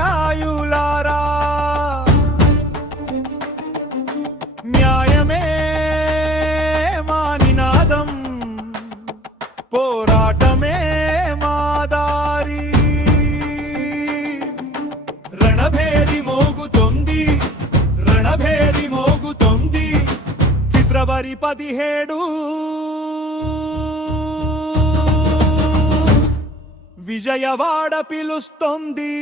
న్యాయులారా? న్యాయమే మా నినాదం పోరాటమే మా దారి. రణభేరి మోగుతోంది రణభేరి మోగుతోంది ఫిబ్రవరి పదిహేడు విజయవాడ పిలుస్తోంది.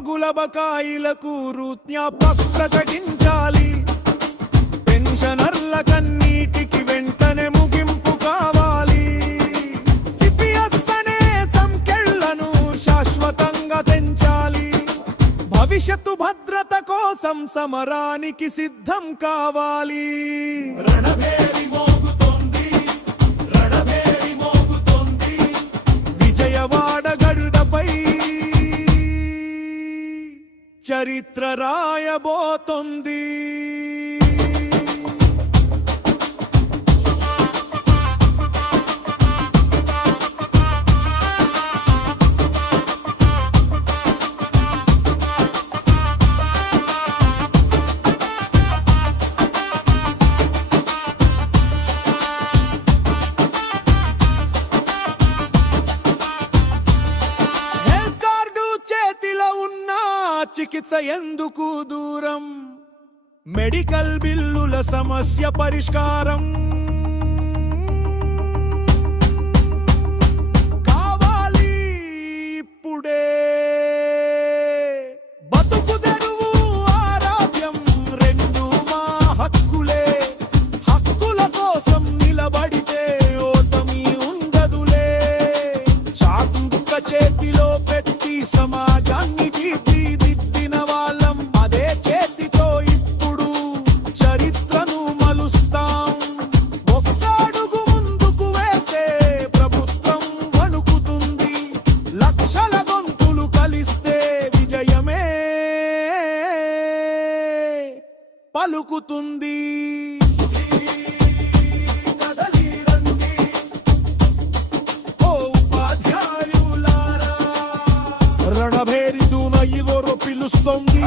ఉద్యోగుల బకాయిలకు రూత్యాప ప్రకటించాలి పెన్షనర్ల కన్నీటికి వెంటనే ముగింపు కావాలి. సిపిఎస్ అనే సంఖ్యలను శాశ్వతంగా తెంచాలి. భవిష్యత్తు భద్రత కోసం సమరానికి సిద్ధం కావాలి. రణభేరి చరిత్ర రాయబోతోంది. చికిత్స ఎందుకు దూరం? మెడికల్ బిల్లుల సమస్య పరిష్కారం. పలుకుతుంది. రణభేరి దూన ఇవరు పిలుస్తుంది.